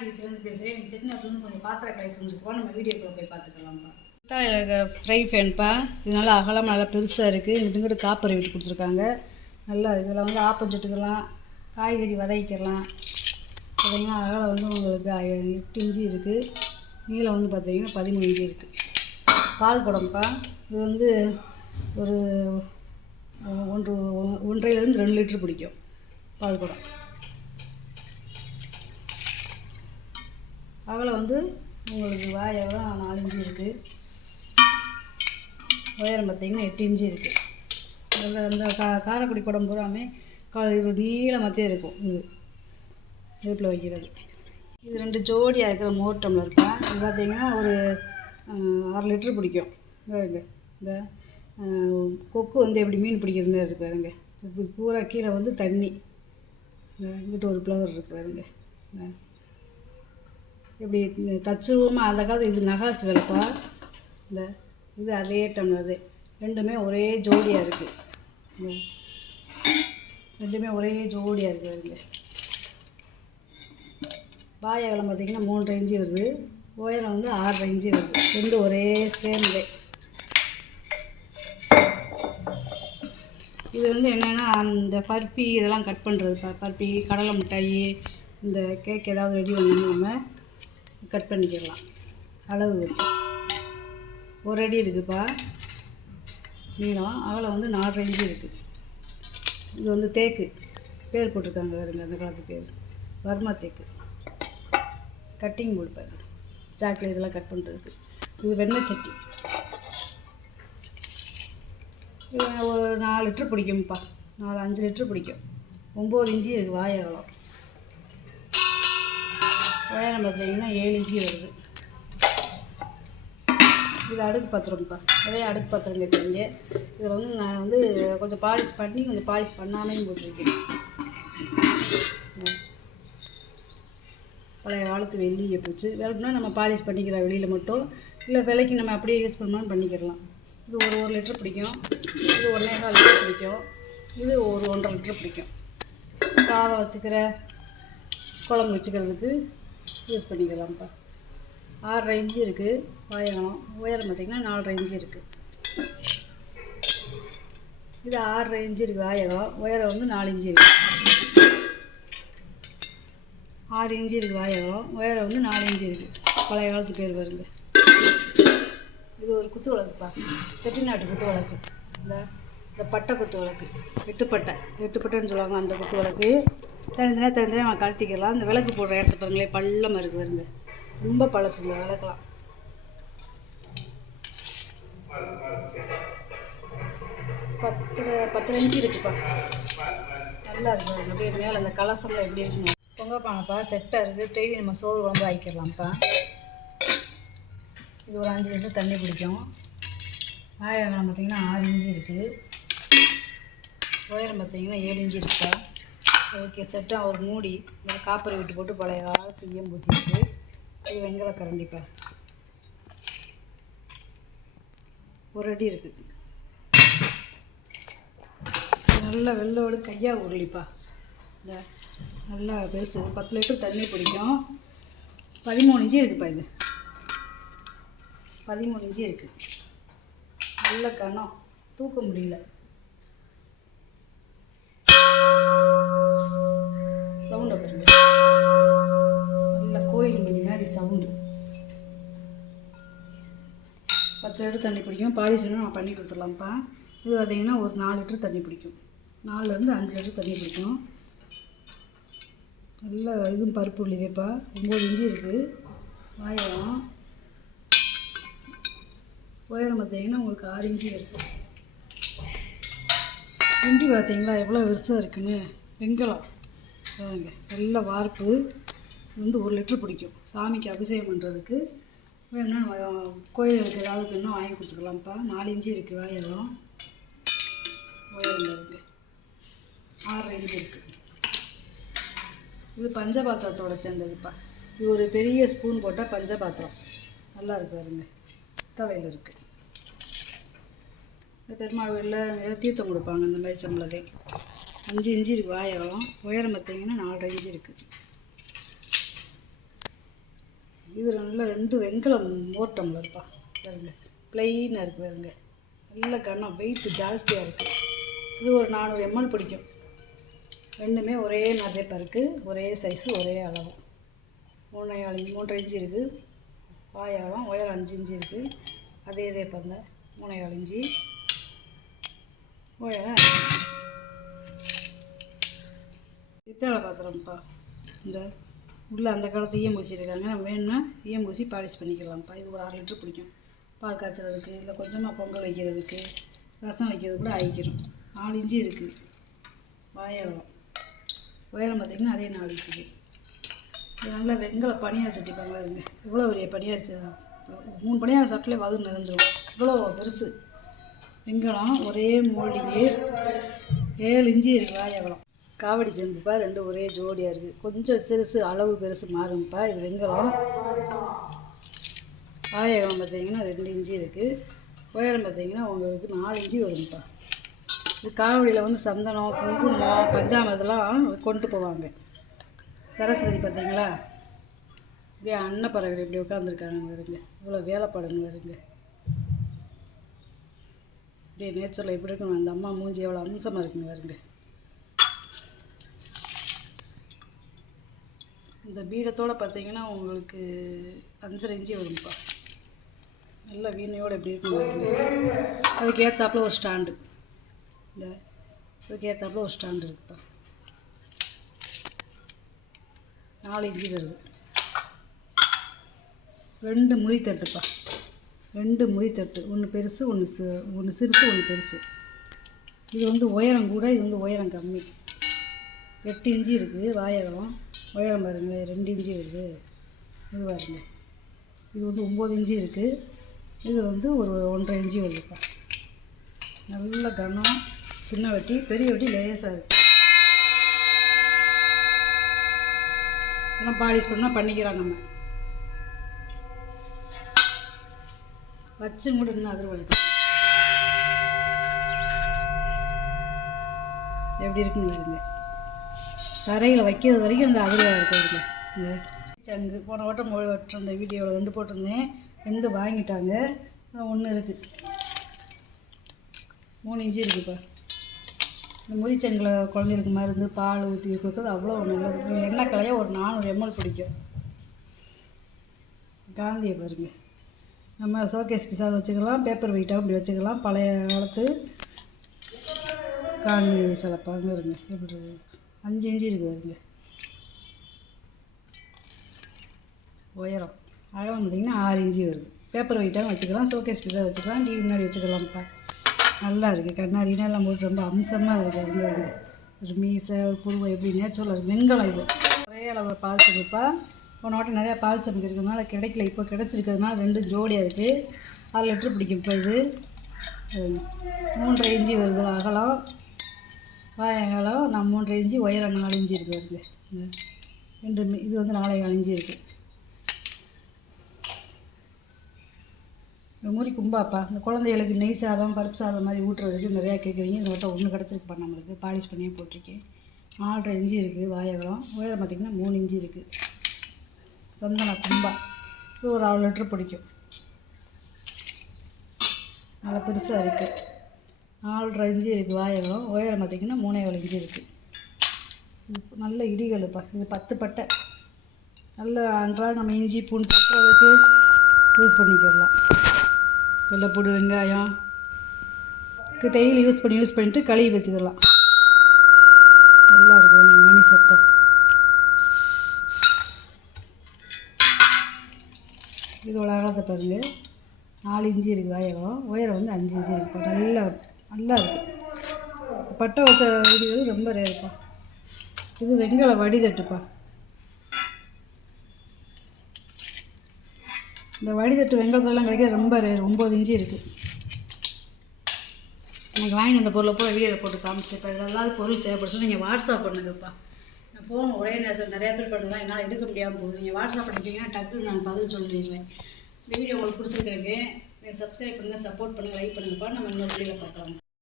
டீச்சர்லேருந்து பேசுகிறேன். நீங்கள் செட்டிநாட்டிலேருந்து கொஞ்சம் பாத்திர கலை செஞ்சுருக்கோம். நம்ம வீடியோக்குள்ளே போய் பார்த்துக்கலாம்ப்பா. ஃப்ரை பேன்ப்பா. இது நல்லா அகலம் நல்லா பெருசாக இருக்குது. இங்கிட்டு காப்பரை விட்டு கொடுத்துருக்காங்க. நல்லா இதில் வந்து ஆப்பஞ்சட்டுக்கலாம், காய்கறி வதக்கிக்கலாம். பார்த்தீங்கன்னா அகலம் வந்து உங்களுக்கு 8 இன்ச்சு இருக்குது. நீளம் வந்து பார்த்தீங்கன்னா 13 இன்ச்சு இருக்குது. பால் குடம்பா. இது வந்து ஒரு 1.5லேருந்து 2 லிட்டர் பிடிக்கும் பால் குடம். அகலம் வந்து உங்களுக்கு வாயெல்லாம் 4 இன்ச்சு இருக்குது. உயரம் பார்த்திங்கன்னா 8 இன்ச்சு இருக்குது. அதில் அந்த காரைக்குடி குடம் பூராமே நீளமாகத்தே இருக்கும். இது வேப்பில் வைக்கிறது. இது 2 ஜோடியாக இருக்கிற மோர் டம்ளர்ப்பா. இது பார்த்திங்கன்னா ஒரு 6 லிட்டர் பிடிக்கும். இந்த கொக்கு வந்து எப்படி மீன் பிடிக்கிற மாதிரி இருக்குது பாருங்க. இது பூரா கீழே வந்து தண்ணி. இங்கிட்ட ஒரு ஃப்ளவர் இருக்குது பாருங்க. இப்படி தச்சுருவமாக அந்த காலத்து இது நகாசு விலைப்பா. இது அதே டம்ளர். ரெண்டுமே ஒரே ஜோடியாக இருக்குது. ரெண்டுமே ஒரே ஜோடியாக இருக்குது பாருங்க. வாய் அகலம் பார்த்திங்கன்னா 3.5 இன்ச்சு வருது. உயரம் வந்து 6.5 இன்ச்சு வருது. ரெண்டு ஒரே சேம் இதே. இது வந்து என்னென்னா இந்த பருப்பி இதெல்லாம் கட் பண்ணுறது. பருப்பி, கடலை மிட்டாய், இந்த கேக் ஏதாவது ரெடி பண்ணணும் நம்ம கட் பண்ணிக்கலாம். அளவு வச்சு 1 அடி இருக்குதுப்பா நீளம். அகலம் வந்து 4.5 இன்ச்சு இருக்குது. இது வந்து தேக்கு பேர் போட்டிருக்காங்க பாருங்க. அந்த காலத்து பேர் வர்மா தேக்கு. கட்டிங் போடுப்பாரு சாக்லேட் இதெல்லாம் கட் பண்ணுறதுக்கு. இது வெண்ணெய் சட்டி. இது ஒரு 4 லிட்டர் பிடிக்கும்ப்பா. 4-5 லிட்டர் பிடிக்கும். 9 இன்ச்சு இருக்குது வாய் அகலம். உயரம் பார்த்தீங்கன்னா 7 இன்ச்சு வருது. இது அடுக்கு பாத்திரம்ப்பா. நிறைய அடுக்கு பாத்திரம் கேட்குறீங்க. இதில் வந்து நான் வந்து கொஞ்சம் பாலிஷ் பண்ணி கொஞ்சம் பாலிஷ் பண்ணாமையும் போட்டிருக்கேன். பழைய காலத்து வெள்ளியை பூச்சி விளக்குனா நம்ம பாலிஷ் பண்ணிக்கலாம் வெளியில் மட்டும். இல்லை விலைக்கு நம்ம அப்படியே யூஸ் பண்ணாலும் பண்ணிக்கலாம். இது ஒரு 1 லிட்டர் பிடிக்கும். இது 1.25 லிட்டர் பிடிக்கும். இது ஒரு 1.5 லிட்டர் பிடிக்கும். சாதம் வச்சுக்கிற குழம்பு வச்சுக்கிறதுக்கு யூஸ் பண்ணிக்கலாம்ப்பா. 6.5 இன்ச்சு இருக்குது வாயகம். உயரம் பார்த்திங்கன்னா 4.5 இன்ச்சு இருக்குது. இது 6.5 இன்ச்சு இருக்குது வாயகம். உயரம் வந்து 4 இன்ச்சு இருக்குது. 6 இன்ச்சு இருக்குது வாயகம். உயரம் வந்து 4 இன்ச்சு இருக்குது. பழைய காலத்து பேர் வருங்க. இது ஒரு குத்து விளக்குப்பா. செட்டிநாட்டு குத்து விளக்கு. இந்த பட்டை குத்து விளக்கு. எட்டுப்பட்டைன்னு சொல்லுவாங்க அந்த குத்து விளக்கு. தனித்தனியாக நம்ம கழட்டிக்கலாம். இந்த விளக்கு போடுற இடத்துல பாருங்களேன் பள்ளமாக இருக்குது வருங்க. ரொம்ப பழசு இந்த விளக்கலாம். பத்து இன்ச்சு இருக்குப்பா. நல்லா இருக்குது. அப்படியே மேலே அந்த கலசம்லாம் எப்படி இருக்குங்க. பொங்கப்பானப்பா செட்டாக இருக்குது. டெய்லி நம்ம சோறு குழம்பு ஆக்கிடலாம்ப்பா. இது ஒரு 5 லிட்டர் தண்ணி பிடிக்கும். வாயகம் பார்த்திங்கன்னா 6 இன்ச்சு இருக்குது. உயரம் பார்த்திங்கன்னா 7 இன்ச்சு இருக்குப்பா. ஓகே செட்டாக ஒரு மூடி. இந்த காப்பரை விட்டு போட்டு பழைய காலத்து ஈயம்பூச்சி இருக்குது. இது வெங்கல கரண்டிப்பா. 1 அடி இருக்குது. நல்லா வெள்ளோடு கையாக உருளிப்பா. இந்த நல்லா பெருசு 10 லிட்டர் தண்ணி பிடிக்கும். 13 இன்ச்சு இருக்குப்பா. இது 13 இன்ச்சு இருக்குது. நல்ல கனம் தூக்க முடியல. சவுண்டை பாருங்க. நல்ல கோயில் மணி மாதிரி சவுண்டு. 10 லிட்டர் தண்ணி பிடிக்கும். பாலிஷ் வேணும் நான் பண்ணி கொடுத்துடலாம்ப்பா. இது பார்த்திங்கன்னா ஒரு 4 லிட்டர் தண்ணி பிடிக்கும். 4லேருந்து 5 லிட்டர் தண்ணி பிடிக்கும். நல்ல இதுவும் பருப்பு உள்ளதேப்பா. 9 இன்ச்சு இருக்குது வாயகம். உயரம் பார்த்திங்கன்னா உங்களுக்கு 6 இன்ச்சு இருக்குது. குண்டி பார்த்திங்களா எவ்வளோ பெருசாக இருக்குன்னு. வெங்கலம் பாருங்க. நல்ல வார்ப்பு. இது வந்து 1 லிட்டர் பிடிக்கும். சாமிக்கு அபிஷேகம் பண்ணுறதுக்கு வேணும்னா கோயிலுக்கு ஏதாவது வேணும்னா வாங்கி கொடுத்துக்கலாம்ப்பா. 4 இன்ச்சு இருக்குது வாயகம். உயரம் பாருங்க 6.5 இன்ச்சு இருக்குது. இது பஞ்சபாத்திரத்தோடு சேர்ந்ததுப்பா. இது ஒரு பெரிய ஸ்பூன் போட்டால் பஞ்சபாத்திரம் நல்லா இருக்குது பாருங்க. தவையில் இருக்குது. இந்த பெருமாள் வெளில தீர்த்தம் கொடுப்பாங்க இந்த மாதிரி சம்பளத்தை. 5 இன்ச்சு இருக்குது வாயகம். உயரம் பார்த்திங்கன்னா 4.5 இன்ச்சு இருக்குது. இது நல்ல 2 வெண்கலம் மோர் டம்ளர்ப்பா பாருங்க. ப்ளைனாக இருக்குது பாருங்க. நல்ல கனம் வெயிட் ஜாஸ்தியாக இருக்குது. இது ஒரு 400 ml பிடிக்கும். ரெண்டுமே ஒரே நிறையப்பா இருக்குது, ஒரே சைஸு, ஒரே அளவு. 3.5 இன்ச்சு இருக்குது. வாயகம் உயரம் 5 இன்ச்சு இருக்குது. அதே பந்த 3.5 இன்ச்சு உயரம். பித்தளை பாத்திரம்ப்பா. இந்த உள்ளே அந்த காலத்து ஈயம் இருக்காங்க. நம்ம வேணும்னா ஈயம் பூசி பாலிஷ் பண்ணிக்கலாம்ப்பா. இது ஒரு 6 லிட்டர் பிடிக்கும். பால் காய்ச்சறதுக்கு, இல்லை கொஞ்சமாக பொங்கல் வைக்கிறதுக்கு, ரசம் வைக்கிறது கூட ஆகிக்கிறோம். 4 இன்ச்சு இருக்குது. வாயகம் உயரம் பார்த்திங்கன்னா அதே 4 இன்ச்சு. இது நல்லா வெண்கல பனியார் சட்டி பாருங்க. இவ்வளோ பெரிய பனியார் 3 பனியார் சாப்பிட்லே வகு நிறைஞ்சிடும். இவ்வளோ பெருசு வெண்கலம். ஒரே மோல்டிங்கு 7 இன்ச்சு இருக்குது. வாயகம் காவடி செம்புப்பா. 2 ஒரே ஜோடியாக இருக்குது. கொஞ்சம் சிறுசு அளவு பெருசு மாறும்ப்பா. இது வெண்கலம். வாயகம் பார்த்திங்கன்னா 2 இன்ச்சு இருக்குது. உயரம் பார்த்திங்கன்னா உங்களுக்கு 4 இன்ச்சு வரும்ப்பா. இது காவடியில் வந்து சந்தனம், குங்குமம், பஞ்சாமதெல்லாம் கொண்டு போவாங்க. சரஸ்வதி பார்த்திங்களா இப்படியே அன்னப்பறவை இப்படி உட்காந்துருக்காங்க வருங்க. இவ்வளோ வேலைப்பாடுங்க வருங்க. இப்படியே நேச்சரில் எப்படி இருக்கணும். அந்த அம்மா மூஞ்சி எவ்வளோ அம்சமாக இருக்குங்க வருங்க. இந்த பீடத்தோடு பார்த்திங்கன்னா உங்களுக்கு 5.5 இன்ச்சு வரும்ப்பா. நல்லா வீணையோடு எப்படி இருக்குங்க. அதுக்கு ஏற்றாப்புல ஒரு ஸ்டாண்டு. அதுக்கு ஏற்றாப்புல ஒரு ஸ்டாண்டு இருக்குப்பா. 4 இன்ச்சு வருது. 2 முறித்தட்டுப்பா. 2 முறித்தட்டு. ஒன்று பெருசு, ஒன்று சிறுசு, ஒன்று பெருசு. இது வந்து உயரம் கூட, இது வந்து உயரம் கம்மி. 8 இன்ச்சு இருக்குது. வாயகம் உயரம் பாருங்களேன் 2 இன்ச்சு வருது. இது பாருங்க. இது வந்து 9 இன்ச்சு இருக்குது. இது வந்து ஒரு 1.5 இன்ச்சு வருதுப்பா. நல்ல கனம். சின்ன வட்டி, பெரிய வட்டி லேசாக இருக்குது. இதெல்லாம் பாலிஷ் பண்ணால் பண்ணிக்கிறாங்க. நம்ம வச்சு கூட இன்னும் அதிர்வடைக்கும். எப்படி இருக்குன்னு வருங்க. தரையில் வைக்கிறது வரைக்கும் அந்த அதிர்வாக இருக்குதுங்க. இந்த சங்கு போன வட்டம் அந்த வீடியோவில் 2 போட்டிருந்தேன். 2 வாங்கிட்டாங்க. 1 இருக்குது. 3 இன்ச்சு இருக்குப்பா. இந்த முறிச்சங்கில் குழந்தைகளுக்கு மருந்து பால் ஊற்றி கொடுக்குறது அவ்வளோ நல்லது. எண்ணெய் கலையாக ஒரு 400 ml பிடிக்கும். காந்தியை பாருங்க. நம்ம ஷோகேஸ் பீஸாக வச்சுக்கலாம், பேப்பர் வெயிட்டாக இப்படி வச்சுக்கலாம். பழைய காலத்து காந்தி சிலப்பாங்க இருங்க. எப்படி 5 இன்ச்சு இருக்குது வருங்க. உயரம் அழகாக பார்த்திங்கன்னா 6 இன்ச்சு வருது. பேப்பர் வெயிட்டாக வச்சுக்கலாம், ஷோகேஸ் பீஸாக வச்சுக்கலாம், டிவி முன்னாடி வச்சுக்கலாம்ப்பா. நல்லா இருக்குது. கண்ணாடினா எல்லாம் போட்டு ரொம்ப அம்சமாக இருக்குது. வருங்க ஒரு மீசை, ஒரு புருவை எப்படி நேச்சுரலாக இருக்குது. வெண்கலம் இது ஒரே அளவு பால் சமைப்பா. போன வாட்டி நிறையா பால் சமைக்க இருக்கிறதுனால கிடைக்கல. இப்போ கிடச்சிருக்கிறதுனால 2 ஜோடியாக இருக்குது. 6 லிட்டர் பிடிக்கும். இப்போ இது 3.5 இன்ச்சு வருது அகலம். வாயகலம் நான் 3.5 இன்ச்சு, உயரம் 4 இன்ச்சு இருக்குது வருது. இது வந்து 4.4 இன்ச்சு இருக்குது. இந்த மாதிரி கும்பாப்பா. இந்த குழந்தைகளுக்கு நெய் சாதம், பருப்பு சாதம் மாதிரி ஊட்டுறதுக்கு நிறையா கேட்குறீங்க. இந்த வட்டம் 1 கிடச்சிருக்குப்பா. நம்மளுக்கு பாலிஷ் பண்ணியே போட்டிருக்கேன். 4.5 இன்ச்சு இருக்குது. வாயகம் உயரம் பார்த்திங்கன்னா 3 இன்ச்சு இருக்குது. சந்தன கும்பா. இது ஒரு 6 லிட்டர் பிடிக்கும். நல்லா பெருசாக இருக்குது. 4.5 இன்ச்சு இருக்குது. வாயகம் உயரம் பார்த்திங்கன்னா 3.4 இன்ச்சு இருக்குது. நல்ல இடிகளுப்பா. இது 10 பட்டை. நல்ல அன்றாட நம்ம இஞ்சி பூண்டு தட்டுறதுக்கு யூஸ் பண்ணிக்கிடலாம். வெள்ளைப்பூடு, வெங்காயம் டெய்லி யூஸ் பண்ணிவிட்டு கழுவி வச்சுக்கலாம். நல்லா இருக்குதுங்க. மணி சத்தம். இதோட அகலத்தை பாருங்கள். 4 இன்ச்சு இருக்குது. வாயகம் உயரம் வந்து 5 இன்ச்சு இருக்குது. நல்லா இருக்குது. பட்டை வச்ச வீடியோ ரொம்ப ரேருப்பா. இது வெண்கல வடிதட்டுப்பா. இந்த வடிதட்டு வெண்கலத்துலலாம் கிடைக்கிறது ரொம்ப ரேர். 9 இன்ச்சு இருக்குது. எனக்கு வாங்கி வந்த பொருளை போய் வீடியோவில் போட்டு காமிச்சிட்டு இப்போ ஏதாவது பொருள் தேவைப்படுச்சுன்னா நீங்கள் வாட்ஸ்அப் பண்ணுங்கப்பா. நான் ஃபோன் ஒரே நேரத்தில் நிறையா பேர் பண்ணலாம், என்னால் எடுக்க முடியாமல் போகுது. நீங்கள் வாட்ஸ்அப் பண்ணிட்டீங்கன்னா டக்குன்னு நான் பதில் சொல்லிடுவேன். இந்த வீடியோ உங்களுக்கு பிடிச்சிருக்கேங்க. நீங்கள் சப்ஸ்கிரைப் பண்ணுங்கள், சப்போர்ட் பண்ணுங்கள், லைக் பண்ணுங்கப்பா. நம்ம இன்னொரு வீடியோவில் பார்க்கலாம்.